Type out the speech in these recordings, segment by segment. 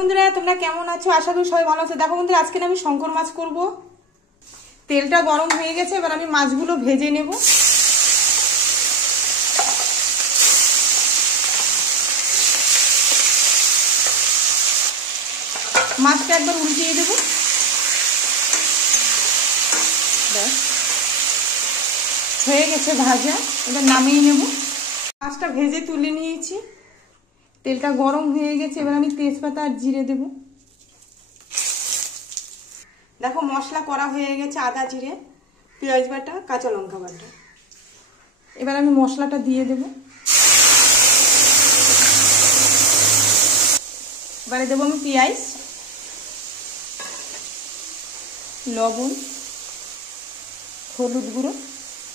বন্ধুরা, তোমরা কেমন আছো? আশা করি সবাই ভালো আছো। দেখো বন্ধুরা, আজকে আমি শঙ্কর মাছ করব। তেলটা গরম হয়ে গেছে, এবার আমি মাছগুলো ভেজে নেব। মাছটা একবার উল্টিয়ে দেবো। হয়ে গেছে ভাজা, এবার নামিয়ে নেব। মাছটা ভেজে তুলে নিয়েছি, তেলটা গরম হয়ে গেছে। এবার আমি তেজপাতা আর জিরে দেব। দেখো মশলা করা হয়ে গেছে, আদা জিরে পেঁয়াজ বাটা কাঁচা লঙ্কা বাটা। এবার আমি মশলাটা দিয়ে দেব। এবারে দেবো আমি পেঁয়াজ, লবণ, হলুদ গুঁড়ো।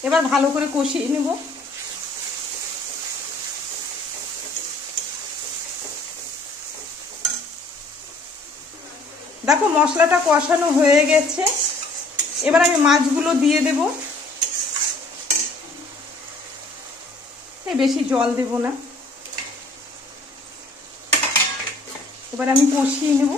এবার ভালো করে কষিয়ে নেব। দেখো মশলাটা কষানো হয়ে গেছে, এবার আমি মাছগুলো দিয়ে দেব। বেশি জল দেব না, এবার আমি কষিয়ে নেব।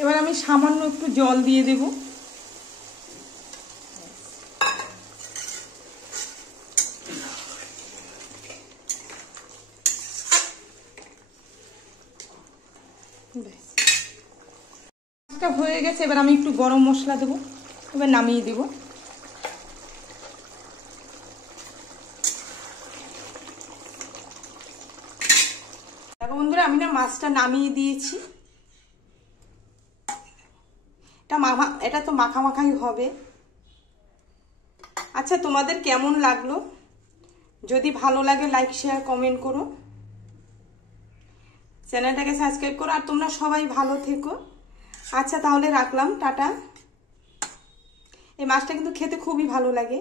এবার আমি সামান্য একটু জল দিয়ে দেব। মাছটা হয়ে গেছে, এবার আমি একটু গরম মশলা দেব। এবার নামিয়ে দেব। দেখো বন্ধুরা, আমি না মাছটা নামিয়ে দিয়েছি। এটা তো মাখামাখাই হবে। আচ্ছা, তোমাদের কেমন লাগলো? যদি ভালো লাগে লাইক শেয়ার কমেন্ট করো, চ্যানেলটাকে সাবস্ক্রাইব করো। আর তোমরা সবাই ভালো থেকো। আচ্ছা তাহলে রাখলাম, টাটা। এই মাছটা কিন্তু খেতে খুবই ভালো লাগে।